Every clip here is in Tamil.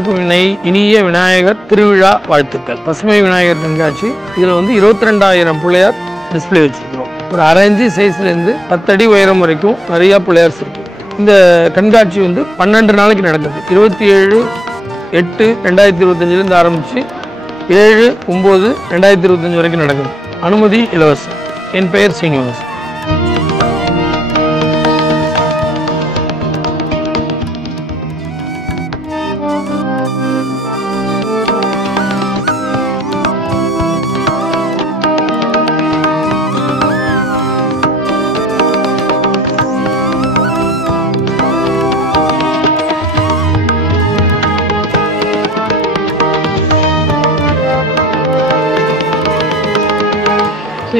அனைவருக்கும் இனிய விநாயகர் திருவிழா வாழ்த்துக்கள். பசுமை விநாயகர் கண்காட்சி. இதில் வந்து 22,000 பிள்ளையார் டிஸ்பிளே வச்சுருக்கிறோம். ஒரு அரைஞ்சி சைஸ்லேருந்து 10 அடி உயரம் வரைக்கும் நிறையா பிள்ளையார்ஸ் இருக்குது. இந்த கண்காட்சி வந்து 12 நாளைக்கு நடக்குது. 27/8/2025 ஆரம்பித்து 7/9/2025 வரைக்கும் நடக்குது. அனுமதி இலவசம். என் பெயர் சீனிவாசன்.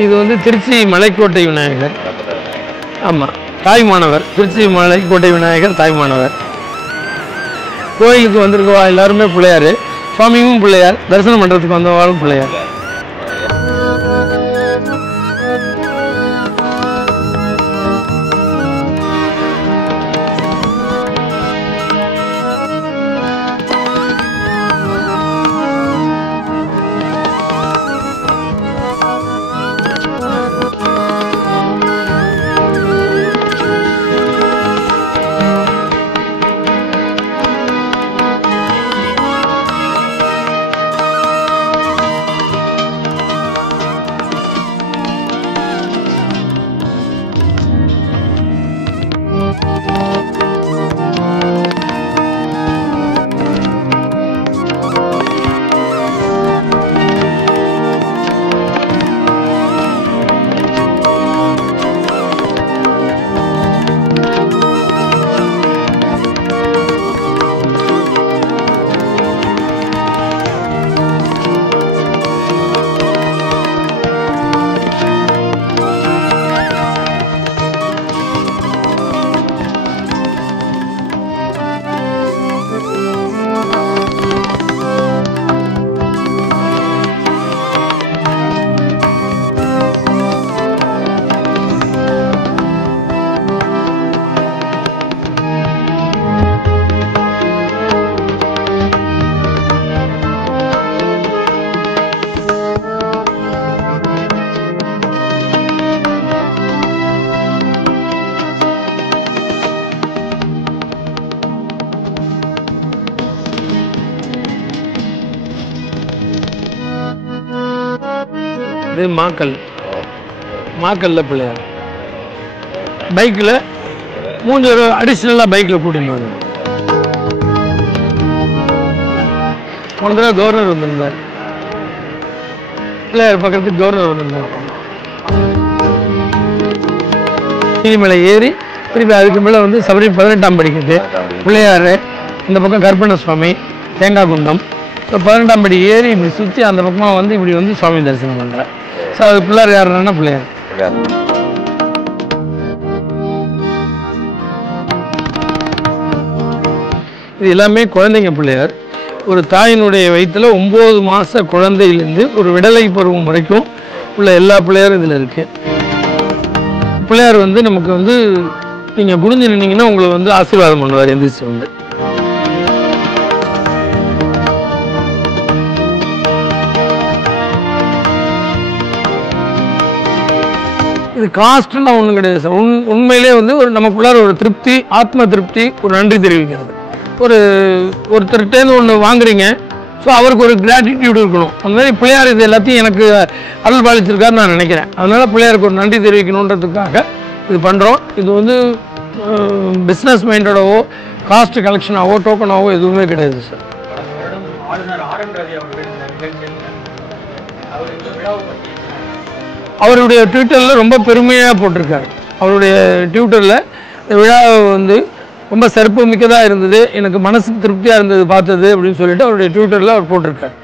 இது வந்து திருச்சி மலைக்கோட்டை விநாயகர். ஆமாம், தாய்மானவர். திருச்சி மலைக்கோட்டை விநாயகர் தாய்மானவர். கோயிலுக்கு வந்திருக்கவா எல்லாருமே பிள்ளையார். சுவாமியும் பிள்ளையார். தரிசனம் பண்ணுறதுக்கு வந்தவாளும் பிள்ளையார். இது மாக்கல்ல பிள்ளையார். பைக்கில் மூஞ்சூர் அடிஷ்னலாக பைக்கில் கூட்டின்னு வருது. போன தடவை கவர்னர் வந்திருந்தார். பிள்ளையார் பக்கத்துக்கு கவர்னர் வந்திருந்தார். மேலே ஏறி திருப்பி அதுக்கு மேலே வந்து சபரி 18ஆம் படிக்குது பிள்ளையார். இந்த பக்கம் கற்பன சுவாமி, தேங்காய் குண்டம். இப்போ 18ஆம் படி ஏறி இப்படி சுற்றி அந்த பக்கமாக வந்து இப்படி வந்து சுவாமி தரிசனம் பண்ணுறேன். ஸோ அது பிள்ளையார் யாருன்னா பிள்ளையார். இது எல்லாமே குழந்தைங்க பிள்ளையார். ஒரு தாயினுடைய வயிற்றில் 9 மாத குழந்தையிலேருந்து ஒரு விடலை பருவம் வரைக்கும் உள்ள எல்லா பிள்ளையாரும் இதில் இருக்குது. பிள்ளையார் வந்து நமக்கு வந்து நீங்கள் குனிஞ்சு நின்னீங்கன்னா உங்களை வந்து ஆசீர்வாதம் பண்ணுவார் எந்திரிச்சு வந்து. இது காஸ்ட்லாம் ஒன்றும் கிடையாது சார். உண்மையிலே வந்து ஒரு நமக்குள்ளார ஒரு திருப்தி, ஆத்ம திருப்தி, ஒரு நன்றி தெரிவிக்கிறது. ஒருத்தர்கிட்டேருந்து ஒன்று வாங்குறீங்க, ஸோ அவருக்கு ஒரு கிராட்டிடியூட் இருக்கணும். அந்த மாதிரி பிள்ளையார் இது எல்லாத்தையும் எனக்கு அருள் பாலிச்சிருக்காருன்னு நான் நினைக்கிறேன். அதனால் பிள்ளையாருக்கு ஒரு நன்றி தெரிவிக்கணுன்றதுக்காக இது பண்ணுறோம். இது வந்து பிஸ்னஸ் மைண்டடாவோ காஸ்ட் கலெக்ஷனாவோ டோக்கனாவோ எதுவுமே கிடையாது சார். அவருடைய ட்விட்டரில் ரொம்ப பெருமையாக போட்டிருக்காரு. அவருடைய ட்விட்டரில் இந்த விழாவை வந்து ரொம்ப சிறப்பு மிக்கதாக இருந்தது, எனக்கு மனசுக்கு திருப்தியாக இருந்தது பார்த்தது அப்படின்னு சொல்லிட்டு அவருடைய ட்விட்டரில் அவர் போட்டிருக்கார்.